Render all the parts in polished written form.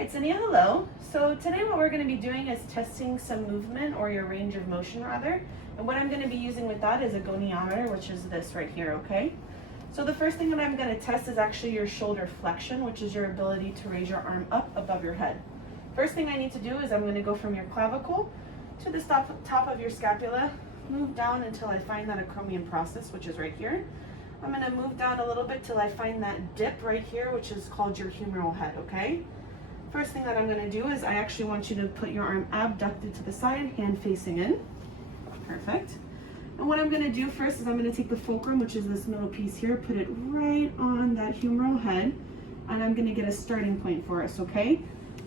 right, Zinnia, hello. So today what we're going to be doing is testing some movement, or your range of motion rather. And what I'm going to be using with that is a goniometer, which is this right here, okay? So the first thing that I'm going to test is actually your shoulder flexion, which is your ability to raise your arm up above your head. First thing I need to do is I'm going to go from your clavicle to the top of your scapula, move down until I find that acromion process, which is right here. I'm going to move down a little bit till I find that dip right here, which is called your humeral head, okay? First thing that I'm going to do is I actually want you to put your arm abducted to the side, hand facing in. Perfect. And what I'm going to do first is I'm going to take the fulcrum, which is this middle piece here, put it right on that humeral head, and I'm going to get a starting point for us, okay?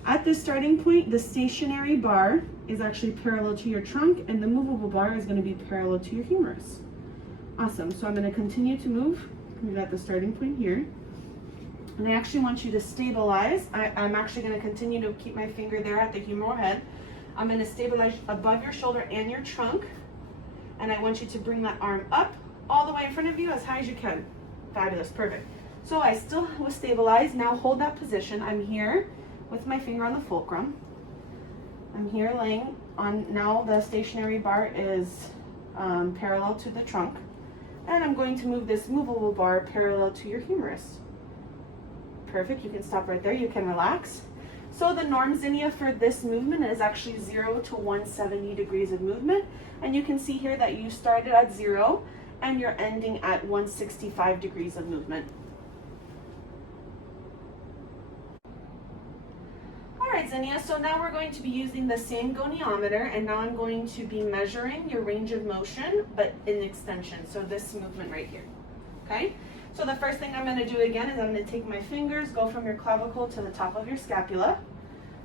At this starting point, the stationary bar is actually parallel to your trunk, and the movable bar is going to be parallel to your humerus. Awesome. So I'm going to continue to move. We got the starting point here. And I actually want you to stabilize. I'm actually going to continue to keep my finger there at the humeral head. I'm going to stabilize above your shoulder and your trunk. And I want you to bring that arm up all the way in front of you as high as you can. Fabulous. Perfect. So I still was stabilized. Now hold that position. I'm here with my finger on the fulcrum. I'm here laying on, now the stationary bar is parallel to the trunk. And I'm going to move this movable bar parallel to your humerus. Perfect, you can stop right there, you can relax. So the norm, Zinnia, for this movement is actually 0 to 170 degrees of movement. And you can see here that you started at 0 and you're ending at 165 degrees of movement. All right, Zinnia, so now we're going to be using the same goniometer, and now I'm going to be measuring your range of motion, but in extension, so this movement right here, okay? So the first thing I'm going to do again is I'm going to take my fingers, go from your clavicle to the top of your scapula,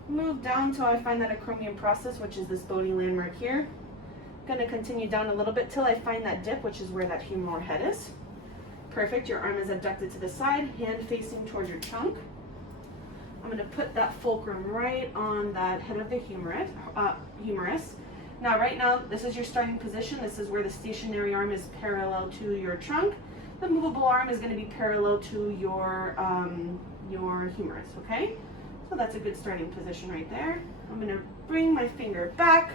move down till I find that acromion process, which is this bony landmark here. I'm going to continue down a little bit till I find that dip, which is where that humeral head is. Perfect, your arm is abducted to the side, hand facing towards your trunk. I'm going to put that fulcrum right on that head of the humerus. Now right now, this is your starting position. This is where the stationary arm is parallel to your trunk. The movable arm is going to be parallel to your humerus, okay? So that's a good starting position right there. I'm going to bring my finger back.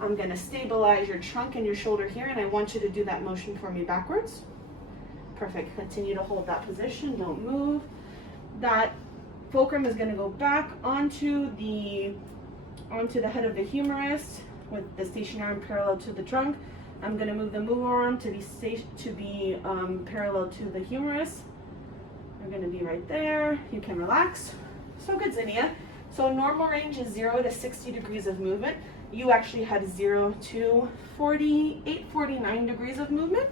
I'm going to stabilize your trunk and your shoulder here, and I want you to do that motion for me backwards. Perfect. Continue to hold that position. Don't move. That fulcrum is going to go back onto the head of the humerus with the stationary arm parallel to the trunk. I'm going to move the movable arm to be parallel to the humerus. You're going to be right there. You can relax. So good, Zinnia. So normal range is 0 to 60 degrees of movement. You actually had 0 to 48, 49 degrees of movement.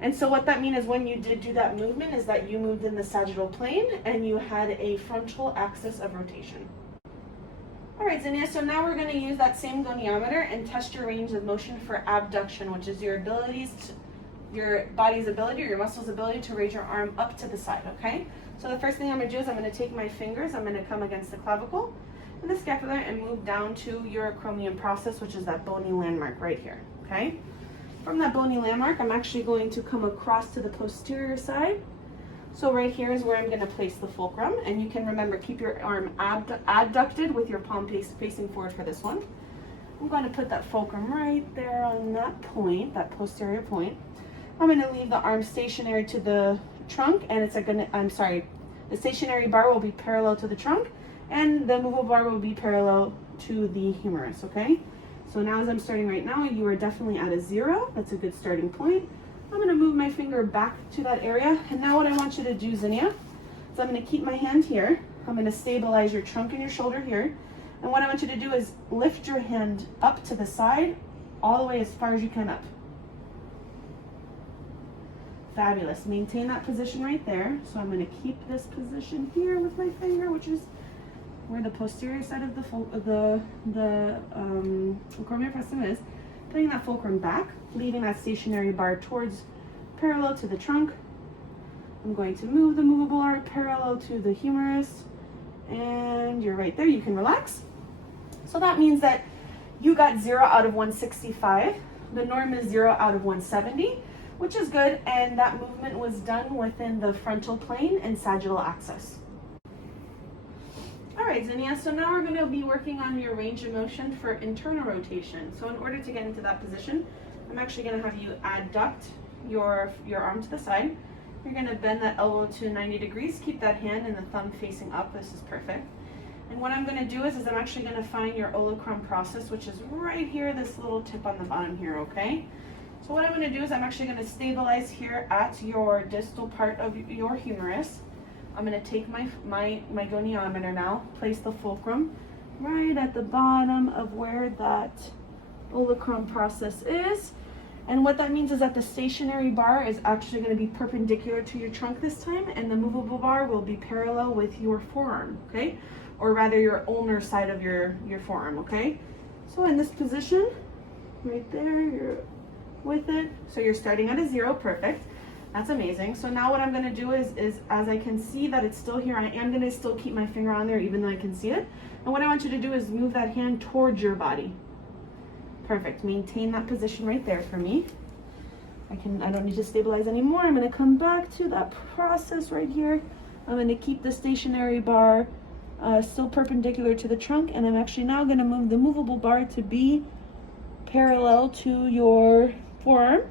And so what that means is when you did do that movement is that you moved in the sagittal plane and you had a frontal axis of rotation. All right, Zinnia, so now we're going to use that same goniometer and test your range of motion for abduction, which is your body's ability, or your muscle's ability to raise your arm up to the side, okay? So the first thing I'm going to do is I'm going to take my fingers, I'm going to come against the clavicle and the scapula and move down to your acromion process, which is that bony landmark right here, okay? From that bony landmark, I'm actually going to come across to the posterior side. So right here is where I'm going to place the fulcrum, and you can remember, keep your arm abducted with your palm facing forward for this one. I'm going to put that fulcrum right there on that point, that posterior point. I'm going to leave the arm stationary to the trunk, and the stationary bar will be parallel to the trunk, and the movable bar will be parallel to the humerus, okay? So now as I'm starting right now, you are definitely at a 0. That's a good starting point. I'm going to move my finger back to that area. And now what I want you to do, Zinnia, is I'm going to keep my hand here. I'm going to stabilize your trunk and your shoulder here. And what I want you to do is lift your hand up to the side, all the way as far as you can up. Fabulous. Maintain that position right there. So I'm going to keep this position here with my finger, which is where the posterior side of the acromion process is. Putting that fulcrum back, leaving that stationary bar towards parallel to the trunk. I'm going to move the movable arm parallel to the humerus, and you're right there. You can relax. So that means that you got 0 out of 165. The norm is 0 out of 170, which is good, and that movement was done within the frontal plane and sagittal axis. All right, Zinnia, so now we're gonna be working on your range of motion for internal rotation. So in order to get into that position, I'm actually gonna have you adduct your arm to the side. You're gonna bend that elbow to 90 degrees, keep that hand and the thumb facing up. This is perfect. And what I'm gonna do is I'm actually gonna find your olecranon process, which is right here, this little tip on the bottom here, okay? So what I'm gonna do is I'm actually gonna stabilize here at your distal part of your humerus. I'm gonna take my goniometer now, place the fulcrum right at the bottom of where that olecranon process is. And what that means is that the stationary bar is actually going to be perpendicular to your trunk this time, and the movable bar will be parallel with your forearm, okay? Or rather your ulnar side of your forearm, okay? So in this position, right there, you're with it. So you're starting at a 0, perfect. That's amazing. So now what I'm going to do is as I can see that it's still here, I am going to still keep my finger on there even though I can see it. And what I want you to do is move that hand towards your body. Perfect. Maintain that position right there for me. I don't need to stabilize anymore. I'm going to come back to that process right here. I'm going to keep the stationary bar still perpendicular to the trunk, and I'm actually now going to move the movable bar to be parallel to your forearm.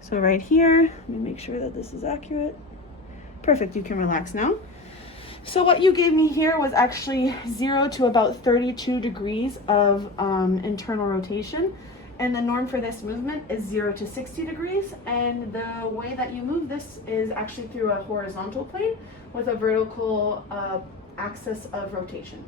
So right here, let me make sure that this is accurate. Perfect. You can relax now. So what you gave me here was actually 0 to about 32 degrees of internal rotation. And the norm for this movement is 0 to 60 degrees. And the way that you move this is actually through a horizontal plane with a vertical axis of rotation.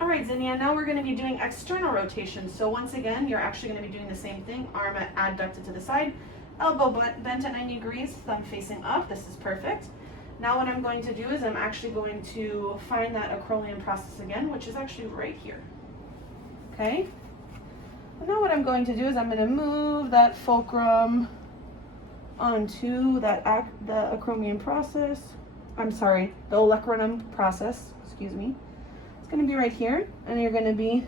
All right, Zinnia, now we're gonna be doing external rotation. So once again, you're actually gonna be doing the same thing. Arm adducted to the side, elbow bent at 90 degrees, thumb facing up. This is perfect. Now what I'm going to do is I'm actually going to find that acromion process again, which is actually right here. Okay? And now what I'm going to do is I'm going to move that fulcrum onto that the acromion process. I'm sorry, the olecranon process, excuse me. It's going to be right here, and you're going to be,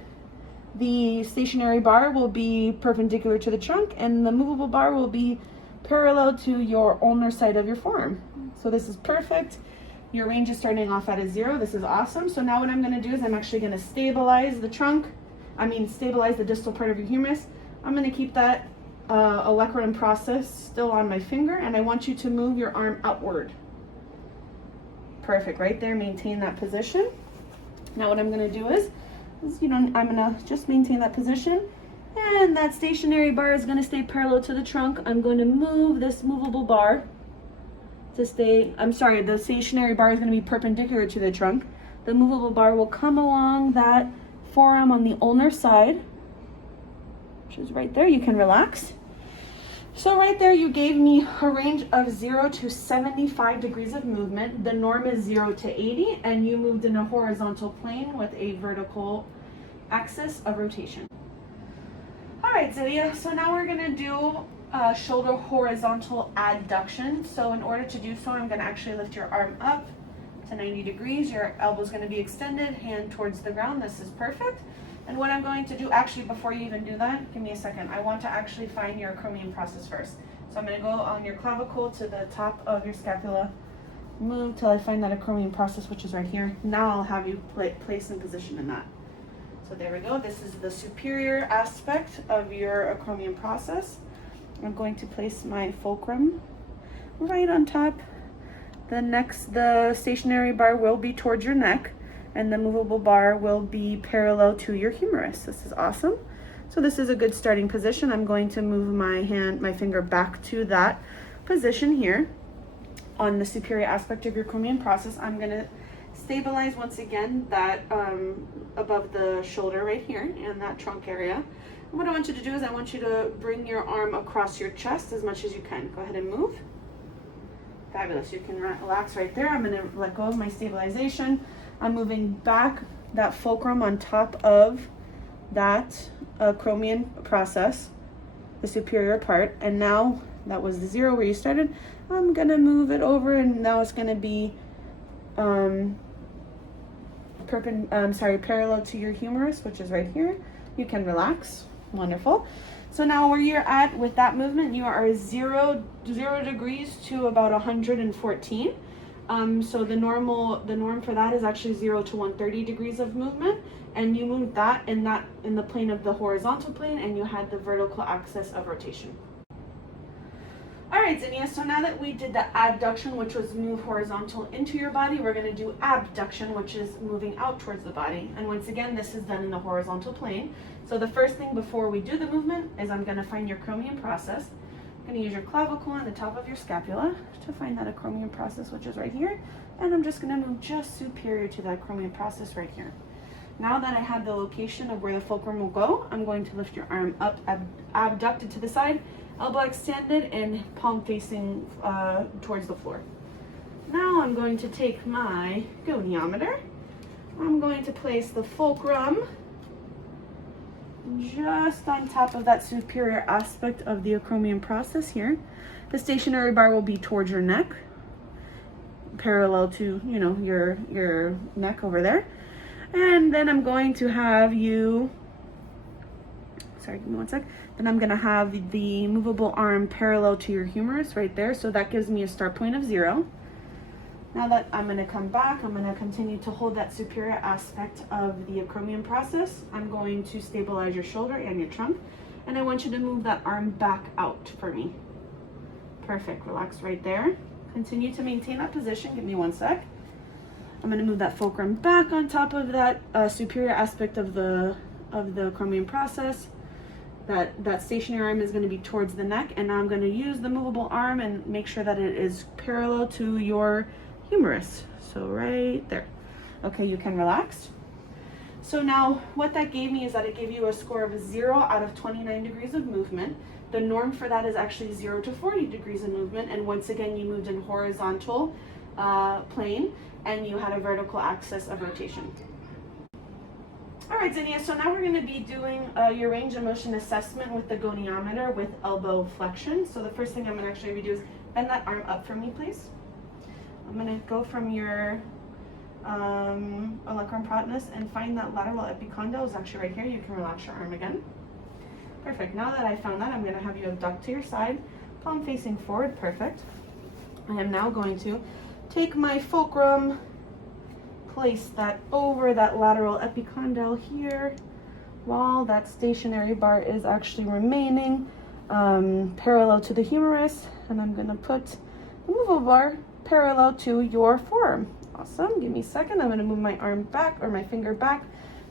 the stationary bar will be perpendicular to the trunk, and the movable bar will be parallel to your ulnar side of your forearm. So this is perfect. Your range is starting off at a 0. This is awesome. So now what I'm going to do is I'm actually going to stabilize the stabilize the distal part of your humerus. I'm going to keep that olecranon process still on my finger, and I want you to move your arm outward. Perfect, right there. Maintain that position. Now what I'm going to do is I'm going to just maintain that position, and that stationary bar is going to stay parallel to the trunk. I'm going to move this movable bar to stay, the stationary bar is going to be perpendicular to the trunk. The movable bar will come along that forearm on the ulnar side, which is right there. You can relax. So right there, you gave me a range of 0 to 75 degrees of movement. The norm is 0 to 80, and you moved in a horizontal plane with a vertical axis of rotation. All right, Zinnia, so now we're gonna do shoulder horizontal adduction. So in order to do so, I'm gonna actually lift your arm up to 90 degrees. Your elbow's gonna be extended, hand towards the ground. This is perfect. And what I'm going to do, actually, before you even do that, give me a second. I want to actually find your acromion process first. So I'm gonna go on your clavicle to the top of your scapula, move till I find that acromion process, which is right here. Now I'll have you place in position in that. So there we go. This is the superior aspect of your acromion process. I'm going to place my fulcrum right on top. The stationary bar will be towards your neck, and the movable bar will be parallel to your humerus. This is awesome. So this is a good starting position. I'm going to move my finger back to that position here on the superior aspect of your acromion process. I'm going to stabilize once again that above the shoulder right here and that trunk area. And what I want you to do is I want you to bring your arm across your chest as much as you can. Go ahead and move. Fabulous. You can relax right there. I'm going to let go of my stabilization. I'm moving back that fulcrum on top of that acromion process, the superior part. And now that was the 0 where you started. I'm going to move it over, and now it's going to be parallel to your humerus, which is right here. You can relax. Wonderful. So now where you're at with that movement, you are 0 degrees to about 114. So the norm for that is actually 0 to 130 degrees of movement, and you moved that in the plane of the horizontal plane, and you had the vertical axis of rotation. All right, Zinnia, so now that we did the adduction, which was move horizontal into your body, we're going to do abduction, which is moving out towards the body. And once again, this is done in the horizontal plane. So the first thing before we do the movement is I'm going to find your chromium process. I'm going to use your clavicle and the top of your scapula to find that acromion process, which is right here. And I'm just going to move just superior to that acromion process right here. Now that I have the location of where the fulcrum will go, I'm going to lift your arm up, abducted to the side, elbow extended, and palm facing towards the floor. Now I'm going to take my goniometer. I'm going to place the fulcrum just on top of that superior aspect of the acromion process here. The stationary bar will be towards your neck, parallel to, you know, your neck over there. And then I'm going to have you, sorry, give me one sec. Then I'm gonna have the movable arm parallel to your humerus right there. So that gives me a start point of 0. Now that I'm gonna come back, I'm gonna continue to hold that superior aspect of the acromion process. I'm going to stabilize your shoulder and your trunk. And I want you to move that arm back out for me. Perfect, relax right there. Continue to maintain that position, give me one sec. I'm gonna move that fulcrum back on top of that superior aspect of the acromion process. That stationary arm is going to be towards the neck, and now I'm going to use the movable arm and make sure that it is parallel to your humerus. So right there. Okay, you can relax. So now what that gave me is that it gave you a score of 0 out of 29 degrees of movement. The norm for that is actually 0 to 40 degrees of movement, and once again you moved in horizontal plane, and you had a vertical axis of rotation. All right, Zinnia, so now we're going to be doing your range of motion assessment with the goniometer with elbow flexion. So the first thing I'm going to actually do is bend that arm up for me, please. I'm going to go from your olecranon protonus and find that lateral epicondyle is actually right here. You can relax your arm again. Perfect. Now that I found that, I'm going to have you abduct to your side, palm facing forward. Perfect. I am now going to take my fulcrum, place that over that lateral epicondyle here, while that stationary bar is actually remaining parallel to the humerus, and I'm going to put the movable bar parallel to your forearm. Awesome. Give me a second. I'm going to move my arm back, or my finger back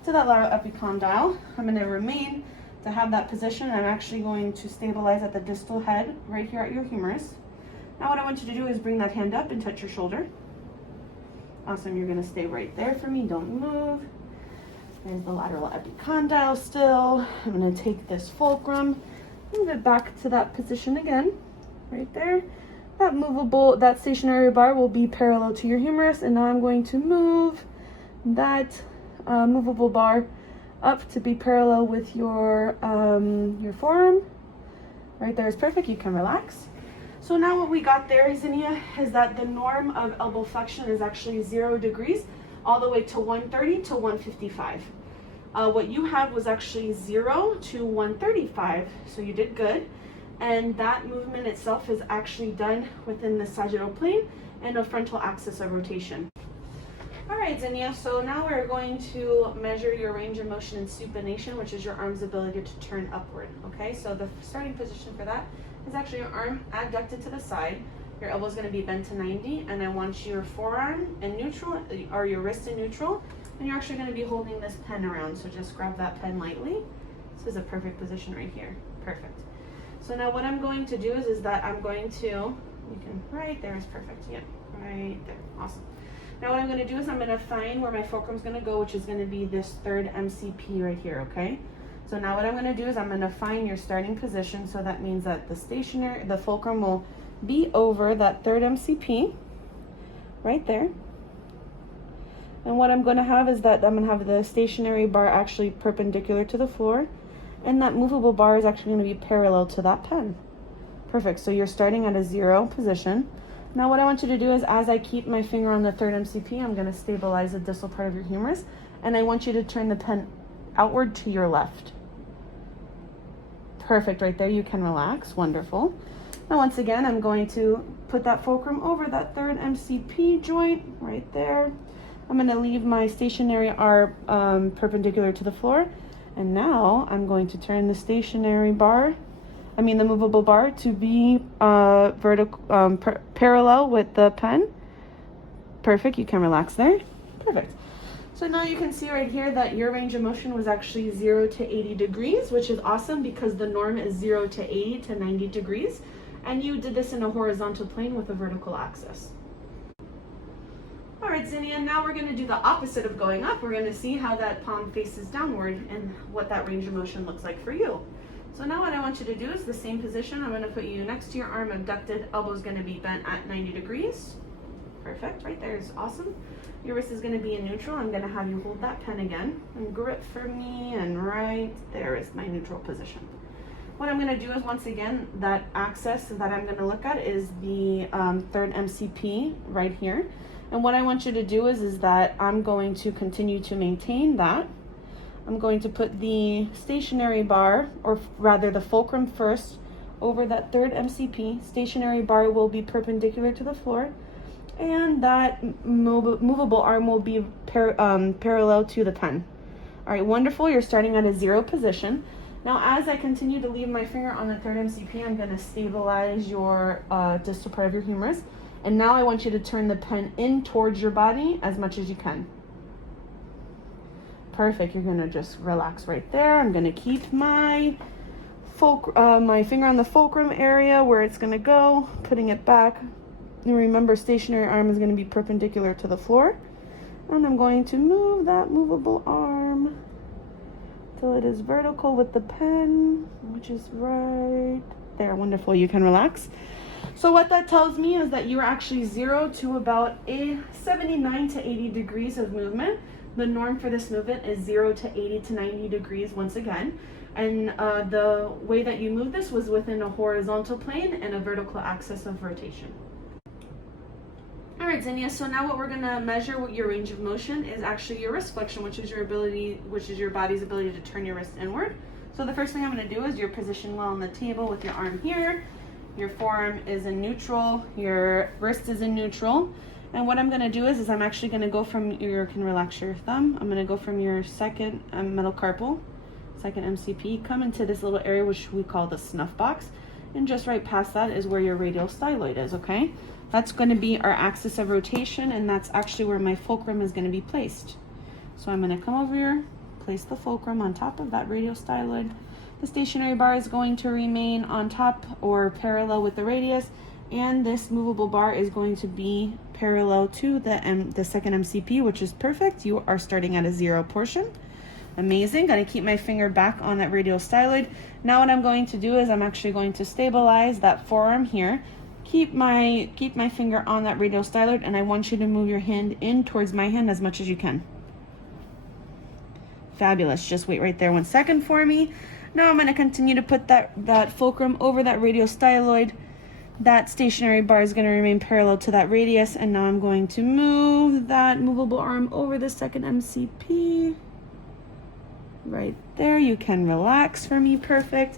to that lateral epicondyle. I'm going to remain to have that position. I'm actually going to stabilize at the distal head right here at your humerus. Now what I want you to do is bring that hand up and touch your shoulder. Awesome, you're gonna stay right there for me, don't move. There's the lateral epicondyle still. I'm gonna take this fulcrum, move it back to that position again, right there. That stationary bar will be parallel to your humerus, and now I'm going to move that movable bar up to be parallel with your forearm. Right there is perfect, you can relax. So now what we got there, Zinnia, is that the norm of elbow flexion is actually 0 degrees all the way to 130 to 155. What you had was actually 0 to 135, so you did good. And that movement itself is actually done within the sagittal plane and a frontal axis of rotation. All right, Zinnia, so now we're going to measure your range of motion in supination, which is your arm's ability to turn upward, okay? So the starting position for that is actually your arm adducted to the side. Your elbow is going to be bent to 90, and I want your forearm in neutral, or your wrist in neutral, and you're actually going to be holding this pen around, so just grab that pen lightly. This is a perfect position right here. Perfect. So now what I'm going to do is that I'm going to, you can, right there is perfect, yeah, right there, awesome. Now what I'm going to do is I'm going to find where my fulcrum is going to go, which is going to be this third MCP right here, okay? So now what I'm going to do is I'm going to find your starting position, so that means that the fulcrum will be over that third MCP, right there. And what I'm going to have is that I'm going to have the stationary bar actually perpendicular to the floor, and that movable bar is actually going to be parallel to that pen. Perfect, so you're starting at a 0 position. Now what I want you to do is, as I keep my finger on the third MCP, I'm going to stabilize the distal part of your humerus, and I want you to turn the pen outward to your left. Perfect, right there, you can relax, wonderful. Now once again, I'm going to put that fulcrum over that third MCP joint right there. I'm going to leave my stationary arm perpendicular to the floor. And now I'm going to turn the stationary bar, the movable bar, to be parallel with the pen. Perfect, you can relax there. Perfect. So now you can see right here that your range of motion was actually 0 to 80 degrees, which is awesome because the norm is 0 to 80 to 90 degrees. And you did this in a horizontal plane with a vertical axis. All right, Zinnia, now we're gonna do the opposite of going up. We're gonna see how that palm faces downward and what that range of motion looks like for you. So now what I want you to do is the same position. I'm gonna put you next to your arm abducted, elbow's gonna be bent at 90 degrees. Perfect, right there is awesome. Your wrist is gonna be in neutral. I'm gonna have you hold that pen again and grip for me, and right there is my neutral position. What I'm gonna do is, once again, that axis that I'm gonna look at is the third MCP right here. And what I want you to do is that I'm going to continue to maintain that. I'm going to put the stationary bar, or rather the fulcrum first, over that third MCP. Stationary bar will be perpendicular to the floor, and that movable arm will be parallel to the pen. All right, wonderful. You're starting at a 0 position. Now, as I continue to leave my finger on the third MCP, I'm going to stabilize your distal part of your humerus. And now I want you to turn the pen in towards your body as much as you can. Perfect. You're going to just relax right there. I'm going to keep my finger on the fulcrum area where it's going to go, putting it back. And remember, stationary arm is going to be perpendicular to the floor. And I'm going to move that movable arm till it is vertical with the pen, which is right there. Wonderful. You can relax. So what that tells me is that you're actually 0 to about a 79 to 80 degrees of movement. The norm for this movement is 0 to 80 to 90 degrees once again. And the way that you move this was within a horizontal plane and a vertical axis of rotation. All right, Zinnia, so now what we're gonna measure what your range of motion is actually your wrist flexion, which is your body's ability to turn your wrist inward. So the first thing I'm gonna do is you're positioned well on the table with your arm here. Your forearm is in neutral, your wrist is in neutral. And what I'm gonna do is I'm actually gonna go from you can relax your thumb. I'm gonna go from your second metacarpal, second MCP, come into this little area which we call the snuff box. And just right past that is where your radial styloid is, okay? That's gonna be our axis of rotation, and that's actually where my fulcrum is gonna be placed. So I'm gonna come over here, place the fulcrum on top of that radial styloid. The stationary bar is going to remain on top or parallel with the radius, and this movable bar is going to be parallel to the second MCP, which is perfect. You are starting at a 0 portion. Amazing. Gonna keep my finger back on that radial styloid. Now what I'm going to do is I'm actually going to stabilize that forearm here. Keep my finger on that radial styloid, and I want you to move your hand in towards my hand as much as you can. Fabulous. Just wait right there 1 second for me. Now I'm going to continue to put that fulcrum over that radial styloid. That stationary bar is going to remain parallel to that radius, and now I'm going to move that movable arm over the second MCP. Right there. You can relax for me. Perfect.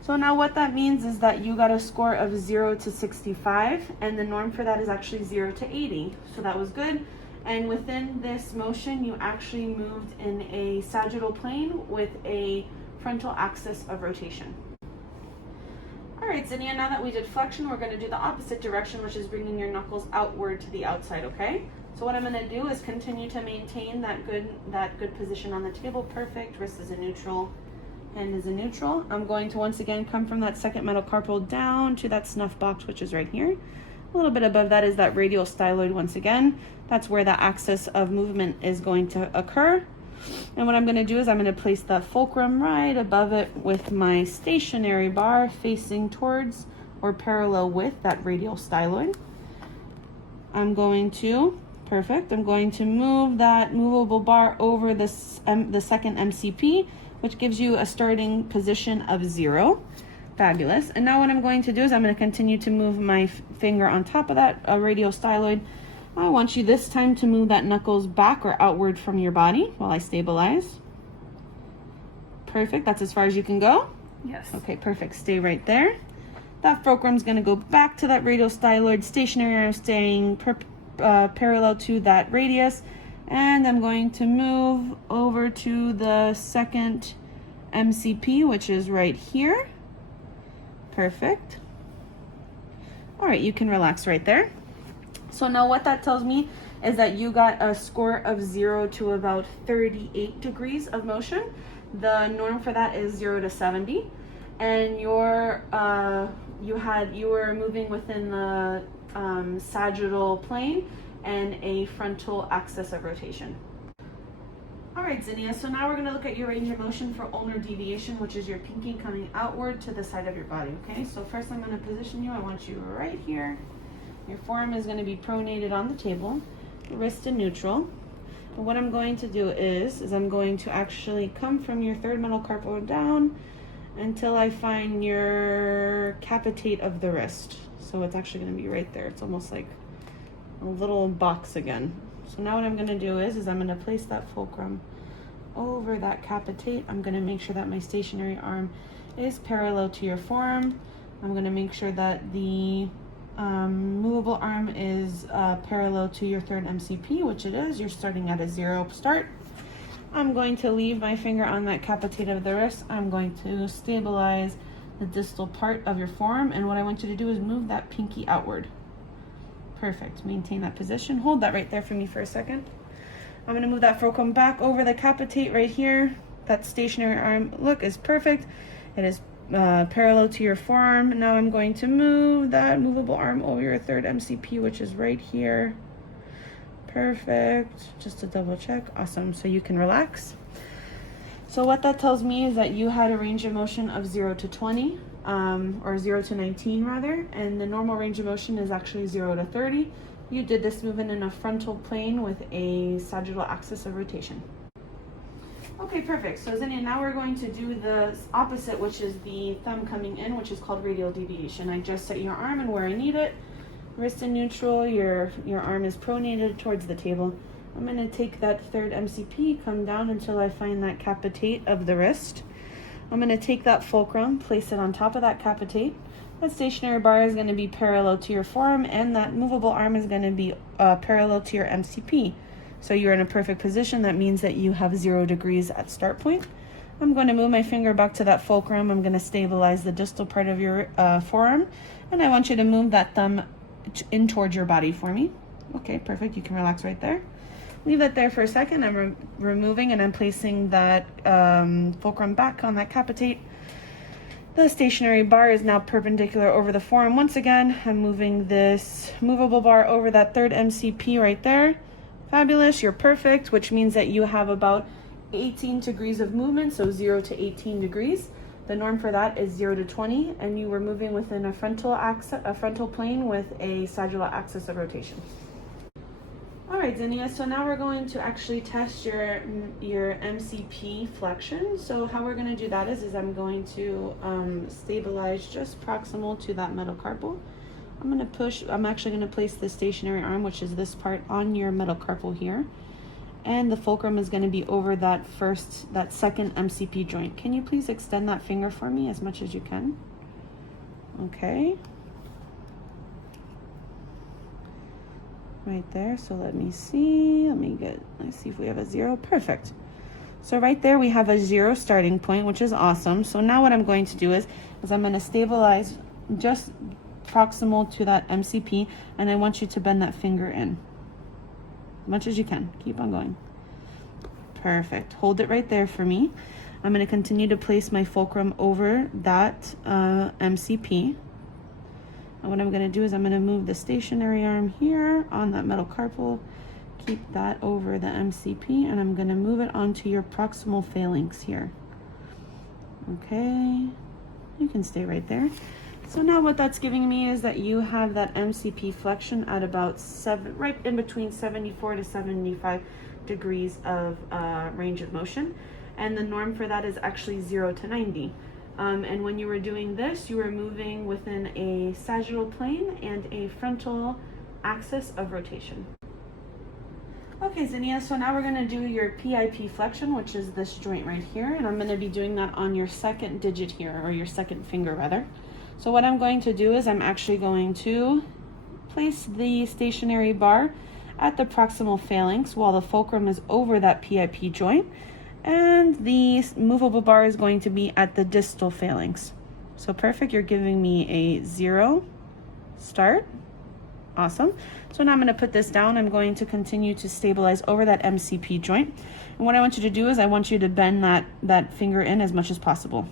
So now what that means is that you got a score of 0 to 65, and the norm for that is actually 0 to 80. So that was good. And within this motion, you actually moved in a sagittal plane with a frontal axis of rotation. All right, Zinnia, now that we did flexion, we're going to do the opposite direction, which is bringing your knuckles outward to the outside, okay? So what I'm going to do is continue to maintain that good position on the table. Perfect. Wrist is in neutral, hand is in neutral. I'm going to once again come from that second metacarpal down to that snuff box, which is right here. A little bit above that is that radial styloid once again. That's where the axis of movement is going to occur. And what I'm going to do is I'm going to place the fulcrum right above it with my stationary bar facing towards or parallel with that radial styloid. I'm going to move that movable bar over the second MCP, which gives you a starting position of 0. Fabulous. And now what I'm going to do is I'm going to continue to move my finger on top of that radial styloid. I want you this time to move that knuckles back or outward from your body while I stabilize. Perfect. That's as far as you can go? Yes. Okay, perfect. Stay right there. That fulcrum is going to go back to that radial styloid, stationary arm staying parallel to that radius. And I'm going to move over to the second MCP, which is right here. Perfect. All right, you can relax right there. So now what that tells me is that you got a score of 0 to about 38 degrees of motion. The norm for that is 0 to 70. And you were moving within the sagittal plane and a frontal axis of rotation. All right, Zinnia, so now we're going to look at your range of motion for ulnar deviation, which is your pinky coming outward to the side of your body, okay? So first I'm going to position you. I want you right here. Your forearm is going to be pronated on the table, wrist in neutral. And what I'm going to do is I'm going to actually come from your third metacarpal down until I find your capitate of the wrist. So it's actually going to be right there. It's almost like a little box again. So now what I'm going to do is I'm going to place that fulcrum over that capitate. I'm going to make sure that my stationary arm is parallel to your forearm. I'm going to make sure that the movable arm is parallel to your third MCP, which it is. You're starting at a 0 start. I'm going to leave my finger on that capitate of the wrist. I'm going to stabilize the distal part of your forearm, and what I want you to do is move that pinky outward. Perfect. Maintain that position. Hold that right there for me for a second. I'm going to move that fulcrum back over the capitate right here. That stationary arm look is perfect. It is parallel to your forearm. Now I'm going to move that movable arm over your third MCP, which is right here. Perfect. Just to double check. Awesome. So you can relax. So what that tells me is that you had a range of motion of 0 to 20, or 0 to 19 rather, and the normal range of motion is actually 0 to 30. You did this movement in a frontal plane with a sagittal axis of rotation. Okay, perfect. So Zinnia, now we're going to do the opposite, which is the thumb coming in, which is called radial deviation. I just set your arm and where I need it. Wrist in neutral, your arm is pronated towards the table. I'm going to take that third MCP, come down until I find that capitate of the wrist. I'm going to take that fulcrum, place it on top of that capitate. That stationary bar is going to be parallel to your forearm, and that movable arm is going to be parallel to your MCP. So you're in a perfect position. That means that you have 0 degrees at start point. I'm going to move my finger back to that fulcrum. I'm going to stabilize the distal part of your forearm, and I want you to move that thumb in towards your body for me. Okay, perfect. You can relax right there. Leave that there for a second. I'm removing and I'm placing that fulcrum back on that capitate. The stationary bar is now perpendicular over the forearm. Once again, I'm moving this movable bar over that third MCP right there. Fabulous, you're perfect, which means that you have about 18 degrees of movement, so 0 to 18 degrees. The norm for that is 0 to 20, and you were moving within a frontal plane with a sagittal axis of rotation. All right, Zinnia, so now we're going to actually test your MCP flexion. So how we're going to do that is I'm going to stabilize just proximal to that metacarpal. I'm actually going to place the stationary arm, which is this part, on your metacarpal here. And the fulcrum is going to be over that second MCP joint. Can you please extend that finger for me as much as you can? Okay. Right there. So let me see. Let's see if we have a 0. Perfect. So right there we have a 0 starting point, which is awesome. So now what I'm going to do is I'm going to stabilize just proximal to that MCP, and I want you to bend that finger in as much as you can. Keep on going. Perfect. Hold it right there for me. I'm going to continue to place my fulcrum over that MCP. And what I'm going to do is I'm going to move the stationary arm here on that metacarpal, keep that over the MCP, and I'm going to move it onto your proximal phalanx here. Okay, you can stay right there. So now what that's giving me is that you have that MCP flexion at about right in between 74 to 75 degrees of range of motion. And the norm for that is actually 0 to 90. And when you were doing this, you were moving within a sagittal plane and a frontal axis of rotation. Okay, Zinnia, so now we're going to do your PIP flexion, which is this joint right here. And I'm going to be doing that on your second digit here, or your second finger rather. So what I'm going to do is I'm actually going to place the stationary bar at the proximal phalanx while the fulcrum is over that PIP joint, and the movable bar is going to be at the distal phalanx. So perfect, you're giving me a 0 start. Awesome. So now I'm going to put this down. I'm going to continue to stabilize over that MCP joint. And what I want you to do is I want you to bend that finger in as much as possible.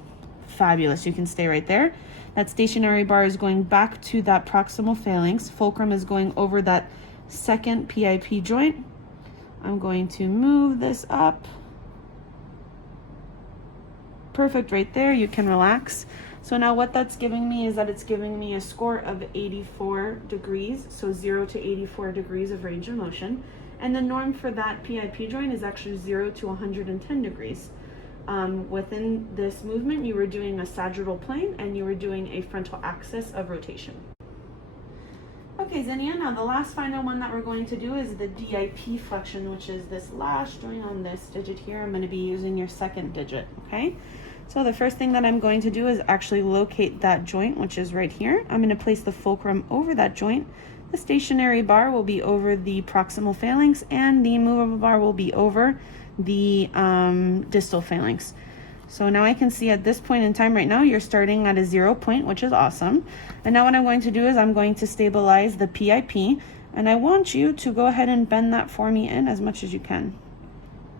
Fabulous. You can stay right there. That stationary bar is going back to that proximal phalanx. Fulcrum is going over that second PIP joint. I'm going to move this up. Perfect right there. You can relax. So now what that's giving me is that it's giving me a score of 84 degrees, so 0 to 84 degrees of range of motion. And the norm for that PIP joint is actually 0 to 110 degrees. Within this movement, you were doing a sagittal plane and you were doing a frontal axis of rotation. Okay, Zinnia, now the last final one that we're going to do is the DIP flexion, which is this last joint on this digit here. I'm going to be using your second digit, okay? So the first thing that I'm going to do is actually locate that joint, which is right here. I'm going to place the fulcrum over that joint. The stationary bar will be over the proximal phalanx, and the movable bar will be over the distal phalanx. So now I can see at this point in time right now, you're starting at a 0 point, which is awesome. And now what I'm going to do is I'm going to stabilize the PIP, and I want you to go ahead and bend that for me in as much as you can.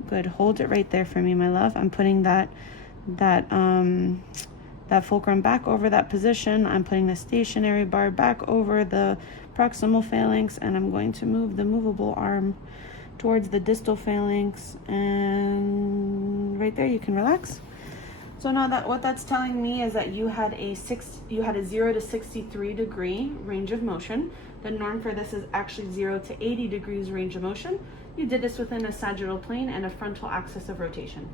Good, hold it right there for me, my love. I'm putting that fulcrum back over that position. I'm putting the stationary bar back over the proximal phalanx, and I'm going to move the movable arm towards the distal phalanx, and right there you can relax. So now that what that's telling me is that you had a 0 to 63 degree range of motion. The norm for this is actually 0 to 80 degrees range of motion. You did this within a sagittal plane and a frontal axis of rotation.